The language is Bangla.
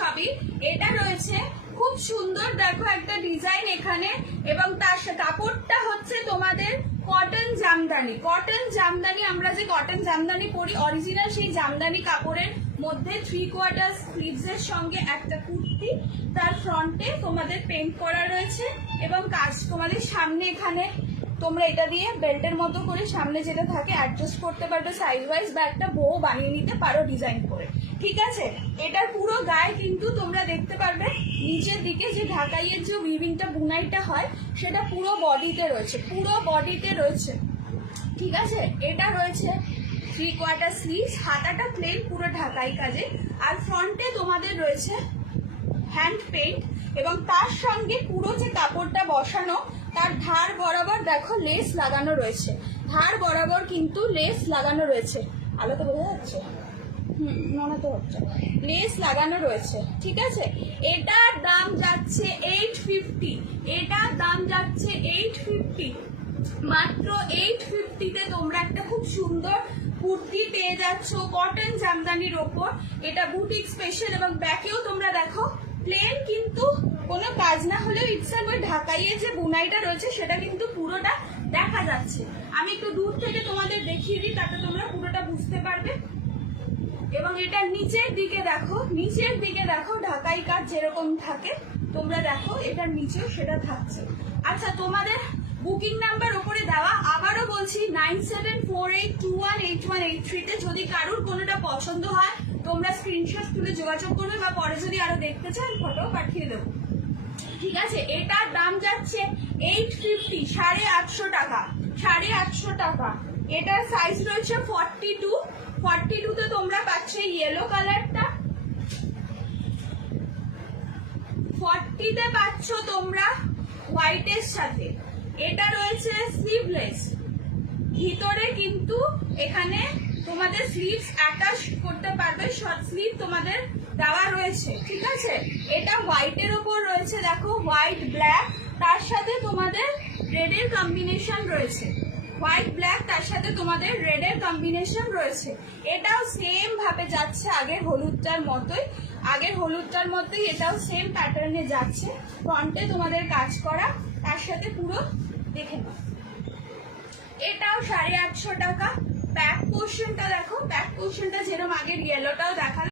সবই। এটা রয়েছে খুব সুন্দর, দেখো একটা ডিজাইন এখানে, এবং তার কাপড়টা হচ্ছে তোমাদের কটন জামদানি। কটন জামদানি, আমরা যে কটন জামদানি পরি অরিজিনাল সেই জামদানি কাপড়ের মধ্যে 3/4 স্লিভস এর সঙ্গে একটা কুর্তি, তার ফ্রন্টে তোমাদের পেইন্ট করা রয়েছে এবং কাজ তোমাদের সামনে এখানে তোমরা এটা দিয়ে বেল্টের মতো করে সামনে যেটা থাকে অ্যাডজাস্ট করতে পারবে সাইজ ওয়াইজ, বা একটা বউ বানিয়ে নিতে পারো ডিজাইন করে। ঠিক আছে, এটার পুরো গায়ে কিন্তু তোমরা দেখতে পারবে নিচের দিকে যে ঢাকাইয়ের যে উইভিংটা বুনাইটা হয় সেটা পুরো বডিতে রয়েছে, পুরো বডিতে রয়েছে। ঠিক আছে, এটা রয়েছে 3/4 স্লিভস, হাতাটা প্লেন পুরো ঢাকাই কাজে, আর ফ্রন্টে তোমাদের রয়েছে হ্যান্ড পেইন্ট, এবং তার সঙ্গে পুরো যে কাপড়টা বসানো তার ধার বরাবর দেখো লেস লাগানো রয়েছে, ধার বরাবর কিন্তু লেস লাগানো রয়েছে। আলো তো বোঝা যাচ্ছে? মনে তো হচ্ছে লেস লাগানো রয়েছে। ঠিক আছে, এটার দাম যাচ্ছে 850, এটার দাম যাচ্ছে 850, মাত্র 850-তে তোমরা একটা খুব সুন্দর কুর্তি পেয়ে যাচ্ছ কটন জামদানির ওপর। এটা বুটিক স্পেশাল, এবং ব্যাকেও তোমরা দেখো প্লেন, কিন্তু কোনো কাজ না হলেও ইটসেলফ ওই ঢাকাইয়ের যে বুনাইটা রয়েছে সেটা কিন্তু পুরোটা দেখা যাচ্ছে। আমি একটু দূর থেকে তোমাদের দেখিয়ে দিই, তাতে তোমরা পুরোটা বুঝতে পারবে। এবং এটা নিচের দিকে দেখো, নিচের দিকে দেখো ঢাকাই কাজ যেরকম থাকে তোমরা দেখো এটার নিচেও সেটা থাকছে। আচ্ছা, তোমাদের বুকিং নাম্বার ওপরে দেওয়া, আবারও বলছি 9748218183-তে যদি কারুর কোনোটা পছন্দ হয় তোমরা স্ক্রিনশট তুলে যোগাযোগ করবে, বা পরে যদি আরো দেখতে চান ফটো পাঠিয়ে দেবো। ঠিক আছে, এটার দাম যাচ্ছে 850, 850 টাকা, 850 টাকা। এটার সাইজ রয়েছে 42, 42-তে তোমরা পাচ্ছ ইয়েলো কালারটা, 40-তে পাচ্ছ তোমরা হোয়াইটের সাথে। এটা রয়েছে স্লিভলেস, ভিতরে কিন্তু এখানে তোমাদের স্লিভস অ্যাটাচ করতে পারবে, শর্ট স্লিভ তোমাদের দেওয়া রয়েছে। ঠিক আছে, এটা হোয়াইটের ওপর রয়েছে, দেখো হোয়াইট ব্ল্যাক, তার সাথে তোমাদের রেডের কম্বিনেশন রয়েছে, হোয়াইট ব্ল্যাক তার সাথে তোমাদের রেডের কম্বিনেশন রয়েছে। এটাও সেম ভাবে যাচ্ছে আগের হলুদটার মতোই, আগের হলুদটার মতোই এটাও সেম প্যাটার্নে যাচ্ছে। ফ্রন্টে তোমাদের কাজ করা, তার সাথে পুরো দেখে নাও। এটাও 850 টাকা। ব্যাক পোর্শনটা দেখো, ব্যাক পোর্শনটা যেরকম আগের ইয়েলোটাও দেখা